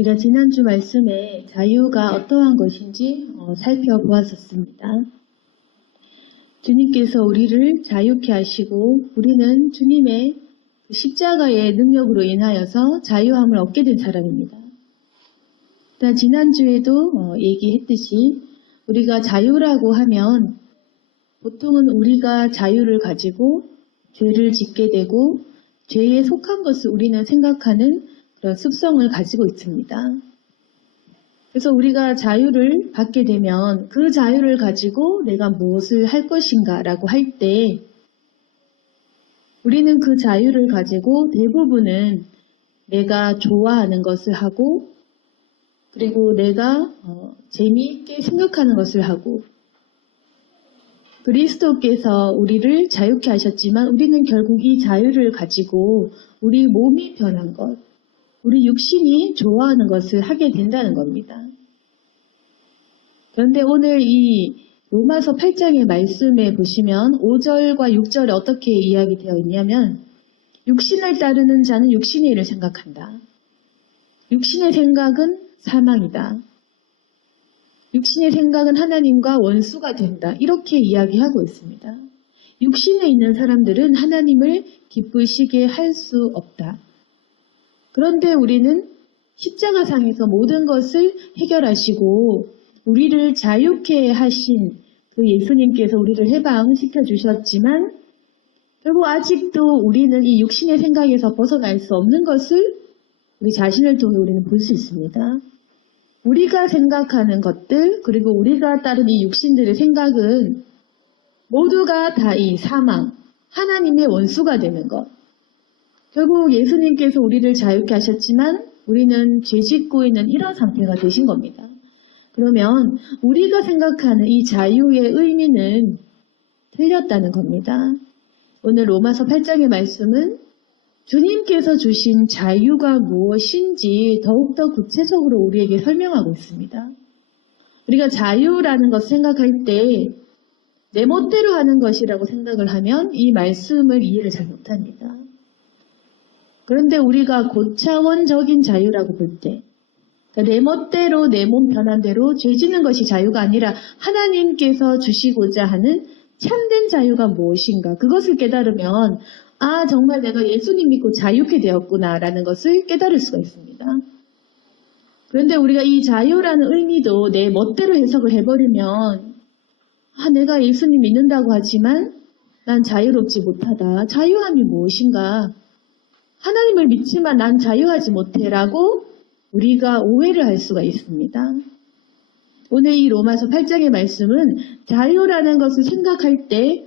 우리가 지난주 말씀에 자유가 어떠한 것인지 살펴보았었습니다. 주님께서 우리를 자유케 하시고 우리는 주님의 십자가의 능력으로 인하여서 자유함을 얻게 된 사람입니다. 지난주에도 얘기했듯이 우리가 자유라고 하면 보통은 우리가 자유를 가지고 죄를 짓게 되고 죄에 속한 것을 우리는 생각하는 그런 습성을 가지고 있습니다. 그래서 우리가 자유를 받게 되면 그 자유를 가지고 내가 무엇을 할 것인가 라고 할 때 우리는 그 자유를 가지고 대부분은 내가 좋아하는 것을 하고 그리고 내가 재미있게 생각하는 것을 하고 그리스도께서 우리를 자유케 하셨지만 우리는 결국 이 자유를 가지고 우리 몸이 변한 것, 우리 육신이 좋아하는 것을 하게 된다는 겁니다. 그런데 오늘 이 로마서 8장의 말씀에 보시면 5절과 6절에 어떻게 이야기되어 있냐면 육신을 따르는 자는 육신의 일을 생각한다. 육신의 생각은 사망이다. 육신의 생각은 하나님과 원수가 된다. 이렇게 이야기하고 있습니다. 육신에 있는 사람들은 하나님을 기쁘시게 할 수 없다. 그런데 우리는 십자가상에서 모든 것을 해결하시고 우리를 자유케 하신 그 예수님께서 우리를 해방시켜 주셨지만 결국 아직도 우리는 이 육신의 생각에서 벗어날 수 없는 것을 우리 자신을 통해 우리는 볼 수 있습니다. 우리가 생각하는 것들 그리고 우리가 따른 이 육신들의 생각은 모두가 다 이 사망, 하나님의 원수가 되는 것. 결국 예수님께서 우리를 자유케 하셨지만 우리는 죄짓고 있는 이런 상태가 되신 겁니다. 그러면 우리가 생각하는 이 자유의 의미는 틀렸다는 겁니다. 오늘 로마서 8장의 말씀은 주님께서 주신 자유가 무엇인지 더욱더 구체적으로 우리에게 설명하고 있습니다. 우리가 자유라는 것을 생각할 때 내 멋대로 하는 것이라고 생각을 하면 이 말씀을 이해를 잘 못합니다. 그런데 우리가 고차원적인 자유라고 볼 때 내 멋대로 내 몸 편한 대로 죄 짓는 것이 자유가 아니라 하나님께서 주시고자 하는 참된 자유가 무엇인가 그것을 깨달으면 아 정말 내가 예수님 믿고 자유케 되었구나 라는 것을 깨달을 수가 있습니다. 그런데 우리가 이 자유라는 의미도 내 멋대로 해석을 해버리면 아 내가 예수님 믿는다고 하지만 난 자유롭지 못하다. 자유함이 무엇인가? 하나님을 믿지만 난 자유하지 못해 라고 우리가 오해를 할 수가 있습니다. 오늘 이 로마서 8장의 말씀은 자유라는 것을 생각할 때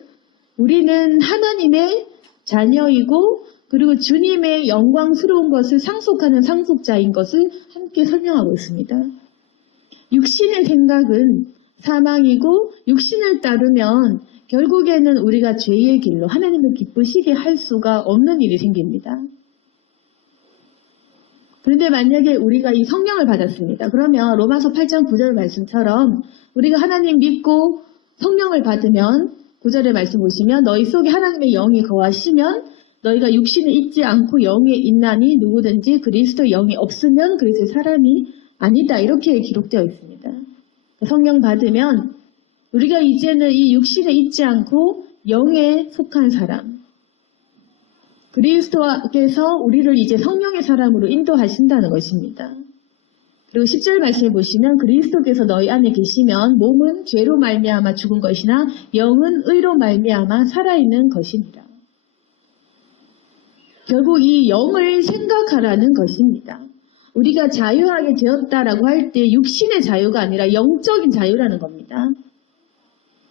우리는 하나님의 자녀이고 그리고 주님의 영광스러운 것을 상속하는 상속자인 것을 함께 설명하고 있습니다. 육신의 생각은 사망이고 육신을 따르면 결국에는 우리가 죄의 길로 하나님을 기쁘시게 할 수가 없는 일이 생깁니다. 그런데 만약에 우리가 이 성령을 받았습니다. 그러면 로마서 8장 9절 말씀처럼 우리가 하나님 믿고 성령을 받으면 9절의 말씀 보시면 너희 속에 하나님의 영이 거하시면 너희가 육신에 있지 않고 영에 있나니 누구든지 그리스도 영이 없으면 그리스도의 사람이 아니다. 이렇게 기록되어 있습니다. 성령 받으면 우리가 이제는 이 육신에 있지 않고 영에 속한 사람 그리스도께서 우리를 이제 성령의 사람으로 인도하신다는 것입니다. 그리고 10절 말씀을 보시면 그리스도께서 너희 안에 계시면 몸은 죄로 말미암아 죽은 것이나 영은 의로 말미암아 살아있는 것이니라. 결국 이 영을 생각하라는 것입니다. 우리가 자유하게 되었다라고 할 때 육신의 자유가 아니라 영적인 자유라는 겁니다.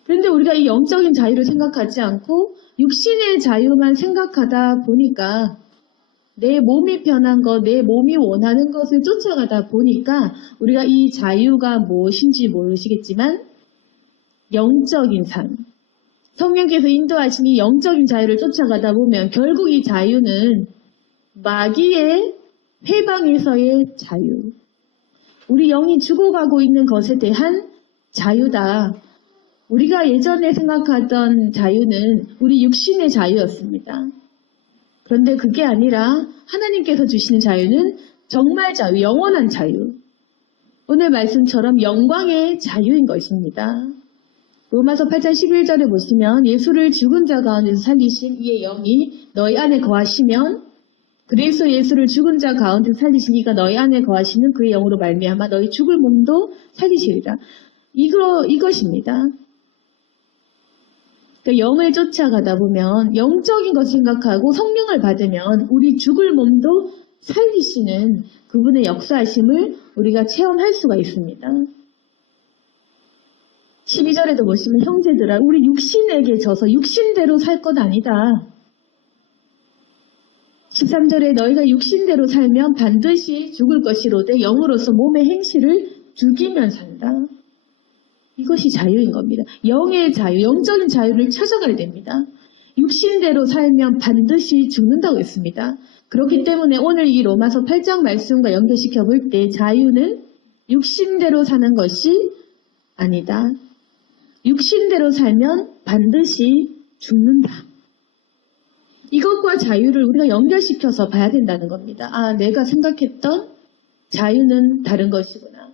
그런데 우리가 이 영적인 자유를 생각하지 않고 육신의 자유만 생각하다 보니까 내 몸이 편한 것, 내 몸이 원하는 것을 쫓아가다 보니까 우리가 이 자유가 무엇인지 모르시겠지만 영적인 삶, 성령께서 인도하신 이 영적인 자유를 쫓아가다 보면 결국 이 자유는 마귀의 회방에서의 자유, 우리 영이 죽어가고 있는 것에 대한 자유다. 우리가 예전에 생각하던 자유는 우리 육신의 자유였습니다. 그런데 그게 아니라 하나님께서 주시는 자유는 정말 자유, 영원한 자유. 오늘 말씀처럼 영광의 자유인 것입니다. 로마서 8장 11절에 보시면 예수를 죽은 자 가운데서 살리신 이의 영이 너희 안에 거하시면 그래서 예수를 죽은 자 가운데서 살리신 이가 너희 안에 거하시는 그의 영으로 말미암아 너희 죽을 몸도 살리시리라. 이것입니다. 그러니까 영을 쫓아가다 보면 영적인 것을 생각하고 성령을 받으면 우리 죽을 몸도 살리시는 그분의 역사하심을 우리가 체험할 수가 있습니다. 12절에도 보시면 형제들아 우리 육신에게 져서 육신대로 살 것 아니다. 13절에 너희가 육신대로 살면 반드시 죽을 것이로되 영으로서 몸의 행실을 죽이면 산다. 이것이 자유인 겁니다. 영의 자유, 영적인 자유를 찾아가야 됩니다. 육신대로 살면 반드시 죽는다고 했습니다. 그렇기 때문에 오늘 이 로마서 8장 말씀과 연결시켜 볼 때 자유는 육신대로 사는 것이 아니다. 육신대로 살면 반드시 죽는다. 이것과 자유를 우리가 연결시켜서 봐야 된다는 겁니다. 아, 내가 생각했던 자유는 다른 것이구나.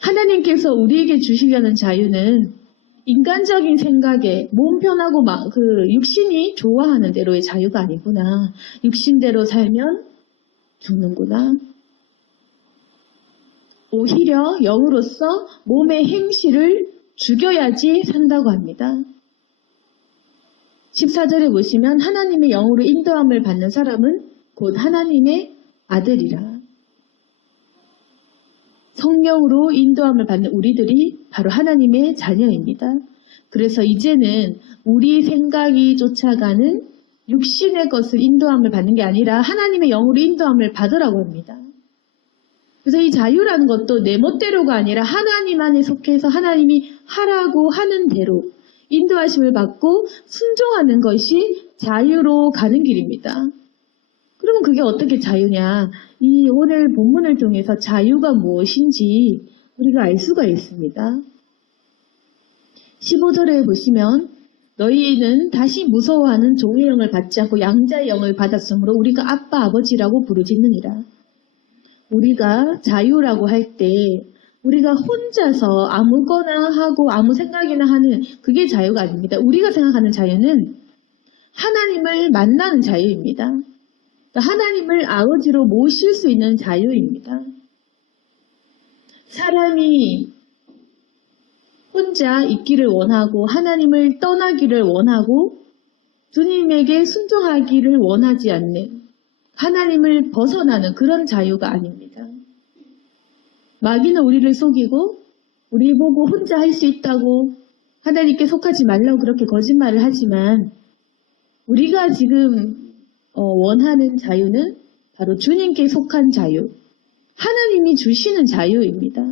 하나님께서 우리에게 주시려는 자유는 인간적인 생각에 몸 편하고 육신이 좋아하는 대로의 자유가 아니구나. 육신대로 살면 죽는구나. 오히려 영으로서 몸의 행실을 죽여야지 산다고 합니다. 14절에 보시면 하나님의 영으로 인도함을 받는 사람은 곧 하나님의 아들이라. 성령으로 인도함을 받는 우리들이 바로 하나님의 자녀입니다. 그래서 이제는 우리 생각이 쫓아가는 육신의 것을 인도함을 받는 게 아니라 하나님의 영으로 인도함을 받으라고 합니다. 그래서 이 자유라는 것도 내 멋대로가 아니라 하나님 안에 속해서 하나님이 하라고 하는 대로 인도하심을 받고 순종하는 것이 자유로 가는 길입니다. 그러면 그게 어떻게 자유냐? 이 오늘 본문을 통해서 자유가 무엇인지 우리가 알 수가 있습니다. 15절에 보시면 너희는 다시 무서워하는 종의 영을 받지 않고 양자의 영을 받았으므로 우리가 아빠 아버지라고 부르짖느니라. 우리가 자유라고 할 때 우리가 혼자서 아무거나 하고 아무 생각이나 하는 그게 자유가 아닙니다. 우리가 생각하는 자유는 하나님을 만나는 자유입니다. 하나님을 아버지로 모실 수 있는 자유입니다. 사람이 혼자 있기를 원하고 하나님을 떠나기를 원하고 주님에게 순종하기를 원하지 않는 하나님을 벗어나는 그런 자유가 아닙니다. 마귀는 우리를 속이고 우리 보고 혼자 할 수 있다고 하나님께 속하지 말라고 그렇게 거짓말을 하지만 우리가 지금 원하는 자유는 바로 주님께 속한 자유, 하나님이 주시는 자유입니다.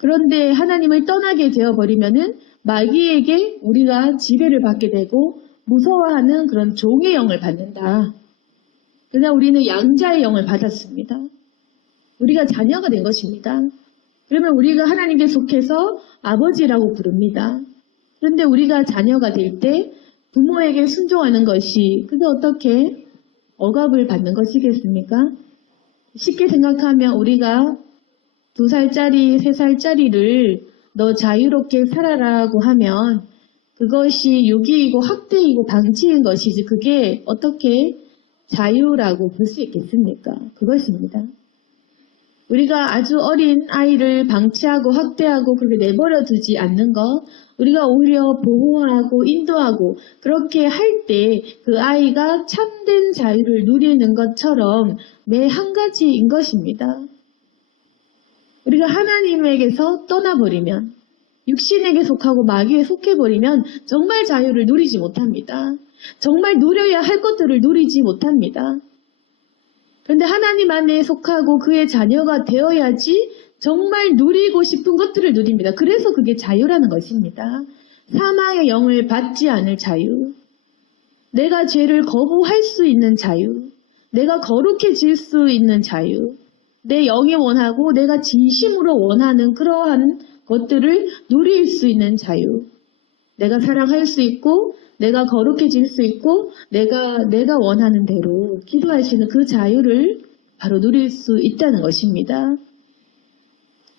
그런데 하나님을 떠나게 되어버리면은 마귀에게 우리가 지배를 받게 되고 무서워하는 그런 종의 영을 받는다. 그러나 우리는 양자의 영을 받았습니다. 우리가 자녀가 된 것입니다. 그러면 우리가 하나님께 속해서 아버지라고 부릅니다. 그런데 우리가 자녀가 될 때 부모에게 순종하는 것이 그게 어떻게 억압을 받는 것이겠습니까? 쉽게 생각하면 우리가 2살짜리, 3살짜리를 너 자유롭게 살아라고 하면 그것이 유기이고 학대이고 방치인 것이지 그게 어떻게 자유라고 볼 수 있겠습니까? 그것입니다. 우리가 아주 어린 아이를 방치하고 학대하고 그렇게 내버려 두지 않는 것, 우리가 오히려 보호하고 인도하고 그렇게 할 때 그 아이가 참된 자유를 누리는 것처럼 매 한 가지인 것입니다. 우리가 하나님에게서 떠나버리면 육신에게 속하고 마귀에 속해버리면 정말 자유를 누리지 못합니다. 정말 누려야 할 것들을 누리지 못합니다. 그런데 하나님 안에 속하고 그의 자녀가 되어야지 정말 누리고 싶은 것들을 누립니다. 그래서 그게 자유라는 것입니다. 사망의 영을 받지 않을 자유, 내가 죄를 거부할 수 있는 자유, 내가 거룩해질 수 있는 자유, 내 영이 원하고 내가 진심으로 원하는 그러한 것들을 누릴 수 있는 자유, 내가 사랑할 수 있고 내가 거룩해질 수 있고 내가 원하는 대로 기도할 수 있는 그 자유를 바로 누릴 수 있다는 것입니다.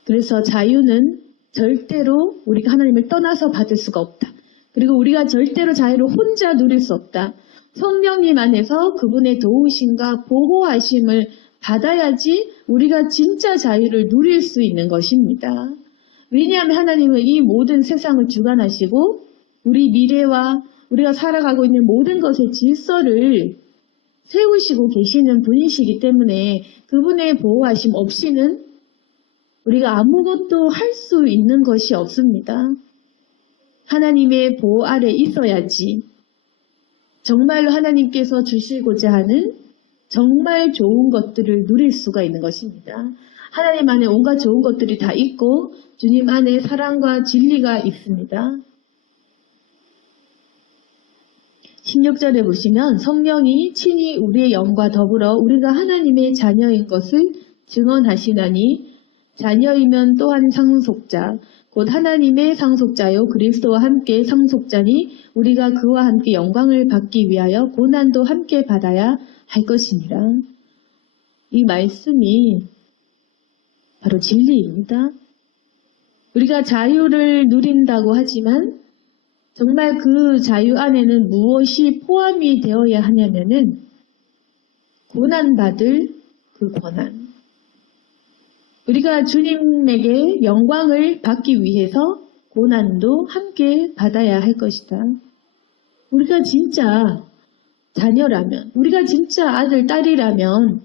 그래서 자유는 절대로 우리가 하나님을 떠나서 받을 수가 없다. 그리고 우리가 절대로 자유를 혼자 누릴 수 없다. 성령님 안에서 그분의 도우심과 보호하심을 받아야지 우리가 진짜 자유를 누릴 수 있는 것입니다. 왜냐하면 하나님은 이 모든 세상을 주관하시고 우리 미래와 우리가 살아가고 있는 모든 것의 질서를 세우시고 계시는 분이시기 때문에 그분의 보호하심 없이는 우리가 아무것도 할 수 있는 것이 없습니다. 하나님의 보호 아래 있어야지 정말로 하나님께서 주시고자 하는 정말 좋은 것들을 누릴 수가 있는 것입니다. 하나님 안에 온갖 좋은 것들이 다 있고 주님 안에 사랑과 진리가 있습니다. 16절에 보시면 성령이 친히 우리의 영과 더불어 우리가 하나님의 자녀인 것을 증언하시나니 자녀이면 또한 상속자 곧 하나님의 상속자요 그리스도와 함께 상속자니 우리가 그와 함께 영광을 받기 위하여 고난도 함께 받아야 할 것이니라. 이 말씀이 바로 진리입니다. 우리가 자유를 누린다고 하지만 정말 그 자유 안에는 무엇이 포함이 되어야 하냐면은 고난받을 그 권한. 우리가 주님에게 영광을 받기 위해서 고난도 함께 받아야 할 것이다. 우리가 진짜 자녀라면, 우리가 진짜 아들, 딸이라면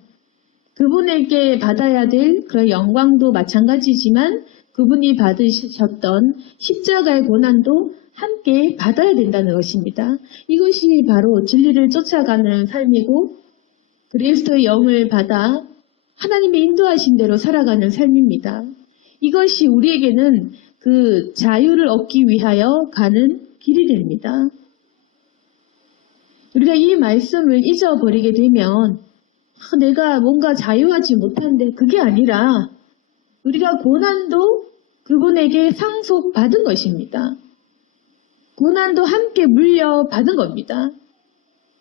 그분에게 받아야 될 그런 영광도 마찬가지지만 그분이 받으셨던 십자가의 고난도 함께 받아야 된다는 것입니다. 이것이 바로 진리를 쫓아가는 삶이고 그리스도의 영을 받아 하나님의 인도하신 대로 살아가는 삶입니다. 이것이 우리에게는 그 자유를 얻기 위하여 가는 길이 됩니다. 우리가 이 말씀을 잊어버리게 되면 내가 뭔가 자유하지 못한데 그게 아니라 우리가 고난도 그분에게 상속받은 것입니다. 고난도 함께 물려받은 겁니다.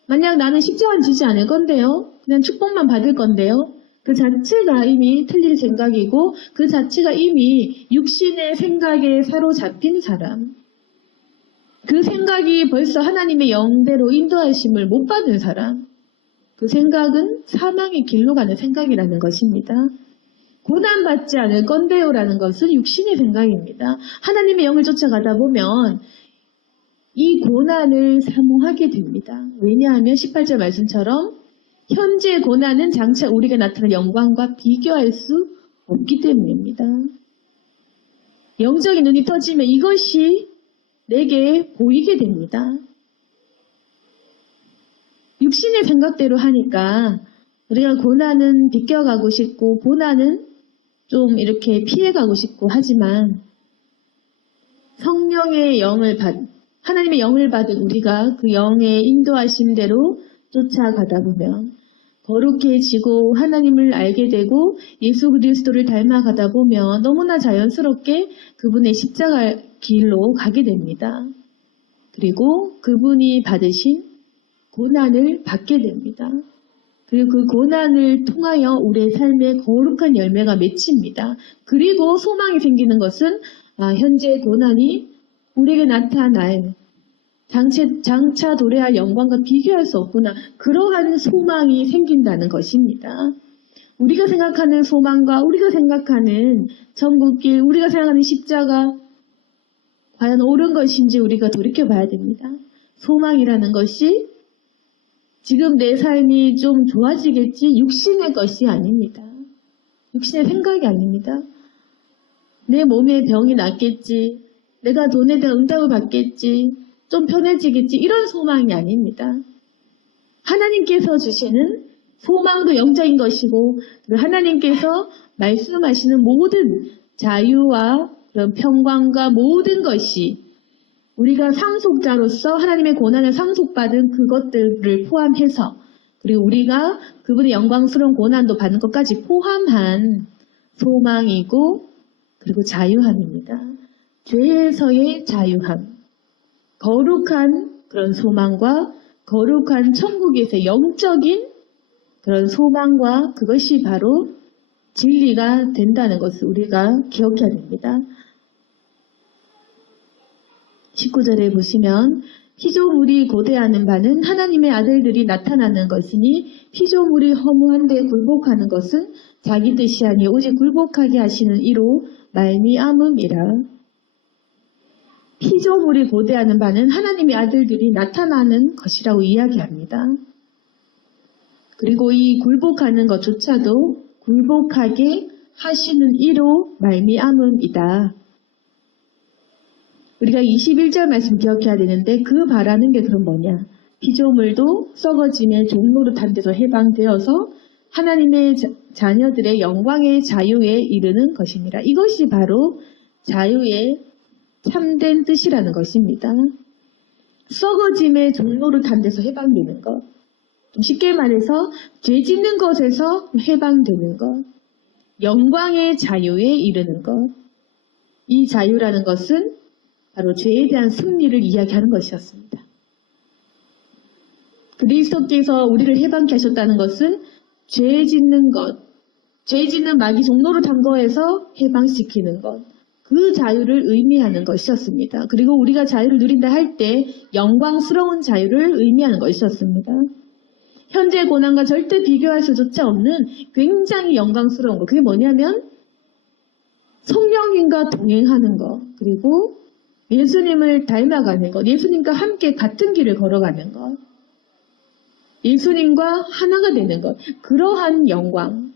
만약 나는 십자가는 지지 않을 건데요. 그냥 축복만 받을 건데요. 그 자체가 이미 틀린 생각이고 그 자체가 이미 육신의 생각에 사로잡힌 사람. 그 생각이 벌써 하나님의 영대로 인도하심을 못 받은 사람. 그 생각은 사망의 길로 가는 생각이라는 것입니다. 고난받지 않을 건데요 라는 것은 육신의 생각입니다. 하나님의 영을 쫓아가다 보면 이 고난을 사모하게 됩니다. 왜냐하면 18절 말씀처럼 현재 고난은 장차 우리가 나타날 영광과 비교할 수 없기 때문입니다. 영적인 눈이 터지면 이것이 내게 보이게 됩니다. 육신의 생각대로 하니까 우리가 고난은 비껴가고 싶고 고난은 좀 이렇게 피해가고 싶고 하지만 성령의 영을 하나님의 영을 받은 우리가 그 영의 인도하심대로 쫓아가다 보면 거룩해지고 하나님을 알게 되고 예수 그리스도를 닮아가다 보면 너무나 자연스럽게 그분의 십자가 길로 가게 됩니다. 그리고 그분이 받으신 고난을 받게 됩니다. 그리고 그 고난을 통하여 우리의 삶에 거룩한 열매가 맺힙니다. 그리고 소망이 생기는 것은 현재 고난이 우리에게 나타날 장차 도래할 영광과 비교할 수 없구나. 그러한 소망이 생긴다는 것입니다. 우리가 생각하는 소망과 우리가 생각하는 천국길, 우리가 생각하는 십자가 과연 옳은 것인지 우리가 돌이켜봐야 됩니다. 소망이라는 것이 지금 내 삶이 좀 좋아지겠지 육신의 것이 아닙니다. 육신의 생각이 아닙니다. 내 몸에 병이 낫겠지, 내가 돈에 대한 응답을 받겠지, 좀 편해지겠지 이런 소망이 아닙니다. 하나님께서 주시는 소망도 영적인 것이고 하나님께서 말씀하시는 모든 자유와 그런 평강과 모든 것이 우리가 상속자로서 하나님의 고난을 상속받은 그것들을 포함해서 그리고 우리가 그분의 영광스러운 고난도 받는 것까지 포함한 소망이고 그리고 자유함입니다. 죄에서의 자유함. 거룩한 그런 소망과 거룩한 천국에서 영적인 그런 소망과 그것이 바로 진리가 된다는 것을 우리가 기억해야 됩니다. 19절에 보시면 피조물이 고대하는 바는 하나님의 아들들이 나타나는 것이니 피조물이 허무한데 굴복하는 것은 자기 뜻이 아니 오직 굴복하게 하시는 이로 말미암음이라. 피조물이 고대하는 바는 하나님의 아들들이 나타나는 것이라고 이야기합니다. 그리고 이 굴복하는 것조차도 굴복하게 하시는 이로 말미암음이다. 우리가 21절 말씀 기억해야 되는데 그 바라는 게 그럼 뭐냐? 피조물도 썩어짐의 종노릇한 데서 해방되어서 하나님의 자녀들의 영광의 자유에 이르는 것입니다. 이것이 바로 자유의 참된 뜻이라는 것입니다. 썩어짐의 종노릇한 데서 해방되는 것. 쉽게 말해서 죄 짓는 것에서 해방되는 것. 영광의 자유에 이르는 것. 이 자유라는 것은 바로 죄에 대한 승리를 이야기하는 것이었습니다. 그리스도께서 우리를 해방케 하셨다는 것은 죄 짓는 것, 죄 짓는 마귀 종노릇한 거에서 해방시키는 것, 그 자유를 의미하는 것이었습니다. 그리고 우리가 자유를 누린다 할 때 영광스러운 자유를 의미하는 것이었습니다. 현재 고난과 절대 비교할 수조차 없는 굉장히 영광스러운 것, 그게 뭐냐면 성령님과 동행하는 것, 그리고 예수님을 닮아가는 것, 예수님과 함께 같은 길을 걸어가는 것, 예수님과 하나가 되는 것, 그러한 영광,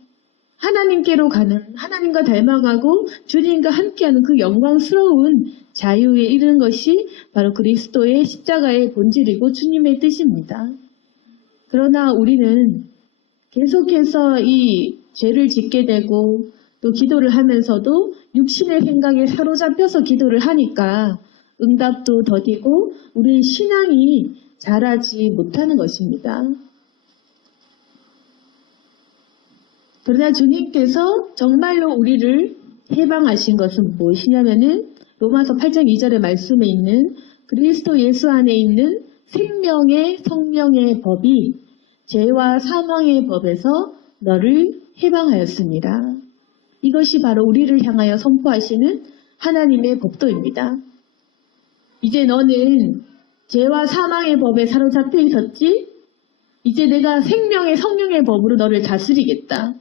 하나님께로 가는, 하나님과 닮아가고 주님과 함께하는 그 영광스러운 자유에 이르는 것이 바로 그리스도의 십자가의 본질이고 주님의 뜻입니다. 그러나 우리는 계속해서 이 죄를 짓게 되고 또 기도를 하면서도 육신의 생각에 사로잡혀서 기도를 하니까 응답도 더디고 우리 신앙이 자라지 못하는 것입니다. 그러나 주님께서 정말로 우리를 해방하신 것은 무엇이냐면은 로마서 8장 2절의 말씀에 있는 그리스도 예수 안에 있는 생명의 성령의 법이 죄와 사망의 법에서 너를 해방하였습니다. 이것이 바로 우리를 향하여 선포하시는 하나님의 법도입니다. 이제 너는 죄와 사망의 법에 사로잡혀 있었지? 이제 내가 생명의 성령의 법으로 너를 다스리겠다.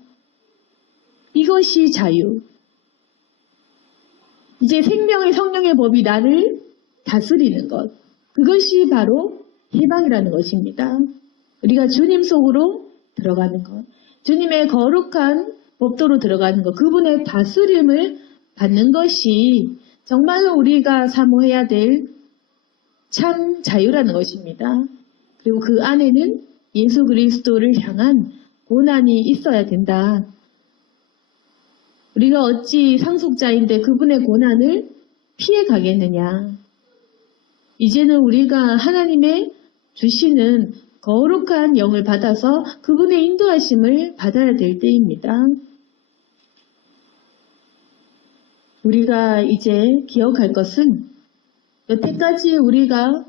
이것이 자유. 이제 생명의 성령의 법이 나를 다스리는 것. 그것이 바로 해방이라는 것입니다. 우리가 주님 속으로 들어가는 것. 주님의 거룩한 법도로 들어가는 것. 그분의 다스림을 받는 것이 정말로 우리가 사모해야 될 참 자유라는 것입니다. 그리고 그 안에는 예수 그리스도를 향한 고난이 있어야 된다. 우리가 어찌 상속자인데 그분의 고난을 피해 가겠느냐. 이제는 우리가 하나님의 주시는 거룩한 영을 받아서 그분의 인도하심을 받아야 될 때입니다. 우리가 이제 기억할 것은 여태까지 우리가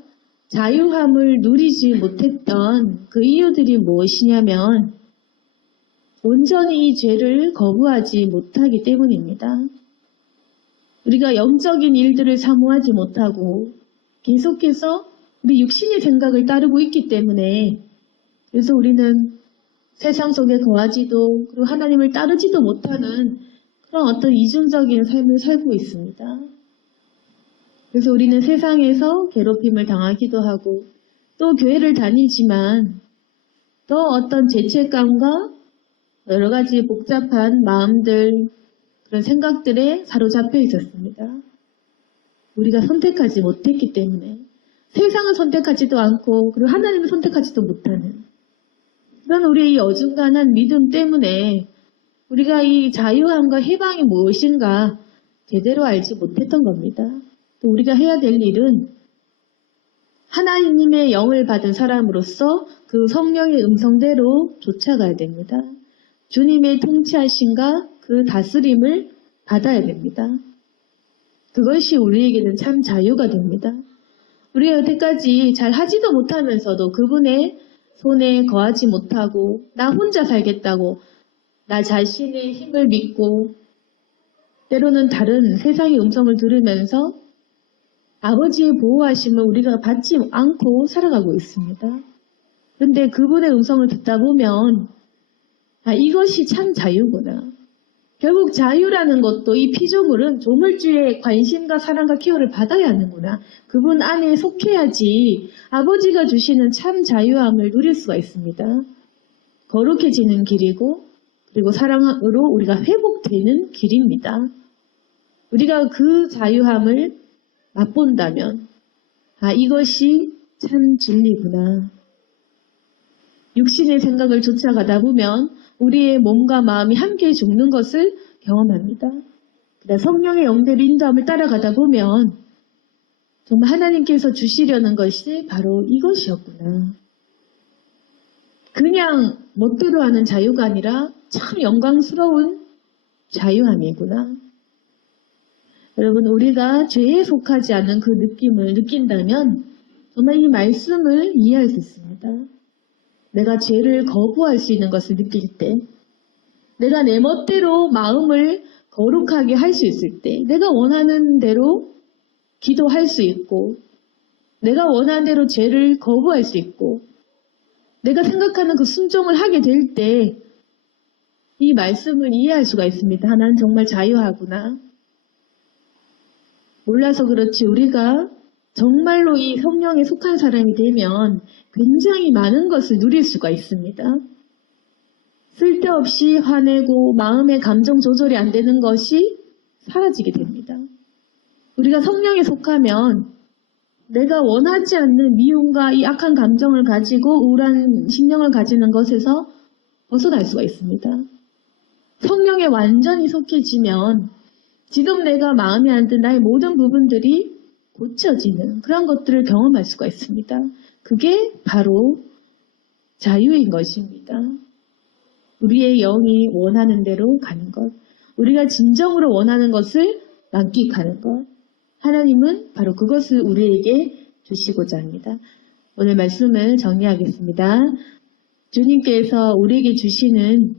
자유함을 누리지 못했던 그 이유들이 무엇이냐면 온전히 이 죄를 거부하지 못하기 때문입니다. 우리가 영적인 일들을 사모하지 못하고 계속해서 우리 육신의 생각을 따르고 있기 때문에 그래서 우리는 세상 속에 거하지도 그리고 하나님을 따르지도 못하는 그런 어떤 이중적인 삶을 살고 있습니다. 그래서 우리는 세상에서 괴롭힘을 당하기도 하고 또 교회를 다니지만 또 어떤 죄책감과 여러 가지 복잡한 마음들 그런 생각들에 사로잡혀 있었습니다. 우리가 선택하지 못했기 때문에 세상을 선택하지도 않고 그리고 하나님을 선택하지도 못하는 그런 우리의 이 어중간한 믿음 때문에 우리가 이 자유함과 해방이 무엇인가 제대로 알지 못했던 겁니다. 또 우리가 해야 될 일은 하나님의 영을 받은 사람으로서 그 성령의 음성대로 쫓아가야 됩니다. 주님의 통치하심과 그 다스림을 받아야 됩니다. 그것이 우리에게는 참 자유가 됩니다. 우리가 여태까지 잘 하지도 못하면서도 그분의 손에 거하지 못하고 나 혼자 살겠다고 나 자신의 힘을 믿고 때로는 다른 세상의 음성을 들으면서 아버지의 보호하심을 우리가 받지 않고 살아가고 있습니다. 그런데 그분의 음성을 듣다 보면 이것이 참 자유구나. 결국 자유라는 것도 이 피조물은 조물주의 관심과 사랑과 케어를 받아야 하는구나. 그분 안에 속해야지 아버지가 주시는 참 자유함을 누릴 수가 있습니다. 거룩해지는 길이고 그리고 사랑으로 우리가 회복되는 길입니다. 우리가 그 자유함을 맛본다면 이것이 참 진리구나. 육신의 생각을 쫓아가다 보면 우리의 몸과 마음이 함께 죽는 것을 경험합니다. 성령의 영대로 인도함을 따라가다 보면 정말 하나님께서 주시려는 것이 바로 이것이었구나. 그냥 멋대로 하는 자유가 아니라 참 영광스러운 자유함이구나. 여러분, 우리가 죄에 속하지 않는 그 느낌을 느낀다면 정말 이 말씀을 이해할 수 있습니다. 내가 죄를 거부할 수 있는 것을 느낄 때, 내가 내 멋대로 마음을 거룩하게 할 수 있을 때, 내가 원하는 대로 기도할 수 있고, 내가 원하는 대로 죄를 거부할 수 있고, 내가 생각하는 그 순종을 하게 될 때, 이 말씀을 이해할 수가 있습니다. 나는 정말 자유하구나. 몰라서 그렇지 우리가 정말로 이 성령에 속한 사람이 되면 굉장히 많은 것을 누릴 수가 있습니다. 쓸데없이 화내고 마음의 감정 조절이 안 되는 것이 사라지게 됩니다. 우리가 성령에 속하면 내가 원하지 않는 미움과 이 악한 감정을 가지고 우울한 심령을 가지는 것에서 벗어날 수가 있습니다. 성령에 완전히 속해지면 지금 내가 마음에 안 든 나의 모든 부분들이 고쳐지는 그런 것들을 경험할 수가 있습니다. 그게 바로 자유인 것입니다. 우리의 영이 원하는 대로 가는 것, 우리가 진정으로 원하는 것을 만끽하는 것, 하나님은 바로 그것을 우리에게 주시고자 합니다. 오늘 말씀을 정리하겠습니다. 주님께서 우리에게 주시는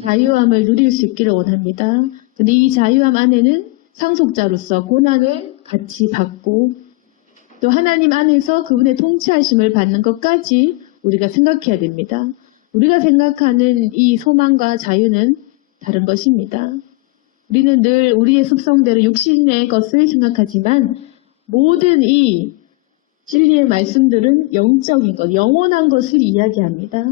자유함을 누릴 수 있기를 원합니다. 근데 이 자유함 안에는 상속자로서 고난을 같이 받고 또 하나님 안에서 그분의 통치하심을 받는 것까지 우리가 생각해야 됩니다. 우리가 생각하는 이 소망과 자유는 다른 것입니다. 우리는 늘 우리의 습성대로 육신의 것을 생각하지만 모든 이 진리의 말씀들은 영적인 것, 영원한 것을 이야기합니다.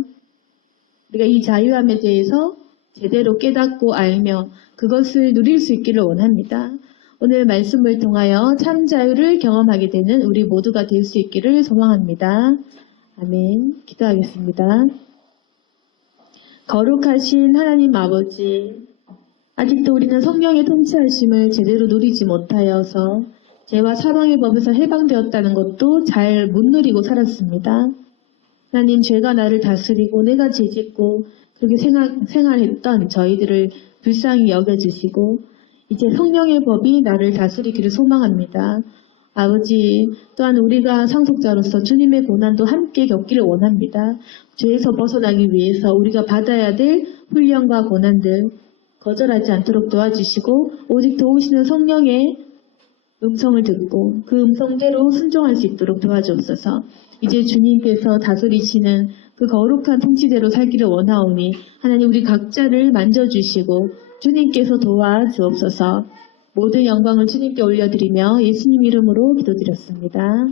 우리가 이 자유함에 대해서 제대로 깨닫고 알며 그것을 누릴 수 있기를 원합니다. 오늘 말씀을 통하여 참 자유를 경험하게 되는 우리 모두가 될 수 있기를 소망합니다. 아멘. 기도하겠습니다. 거룩하신 하나님 아버지, 아직도 우리는 성령의 통치하심을 제대로 누리지 못하여서 죄와 사망의 법에서 해방되었다는 것도 잘 못 누리고 살았습니다. 하나님, 죄가 나를 다스리고 내가 죄짓고 그렇게 생활했던 저희들을 불쌍히 여겨주시고 이제 성령의 법이 나를 다스리기를 소망합니다. 아버지, 또한 우리가 상속자로서 주님의 고난도 함께 겪기를 원합니다. 죄에서 벗어나기 위해서 우리가 받아야 될 훈련과 고난들 거절하지 않도록 도와주시고 오직 도우시는 성령의 음성을 듣고 그 음성대로 순종할 수 있도록 도와주옵소서. 이제 주님께서 다스리시는 그 거룩한 통치대로 살기를 원하오니 하나님 우리 각자를 만져주시고 주님께서 도와주옵소서. 모든 영광을 주님께 올려드리며 예수님 이름으로 기도드렸습니다.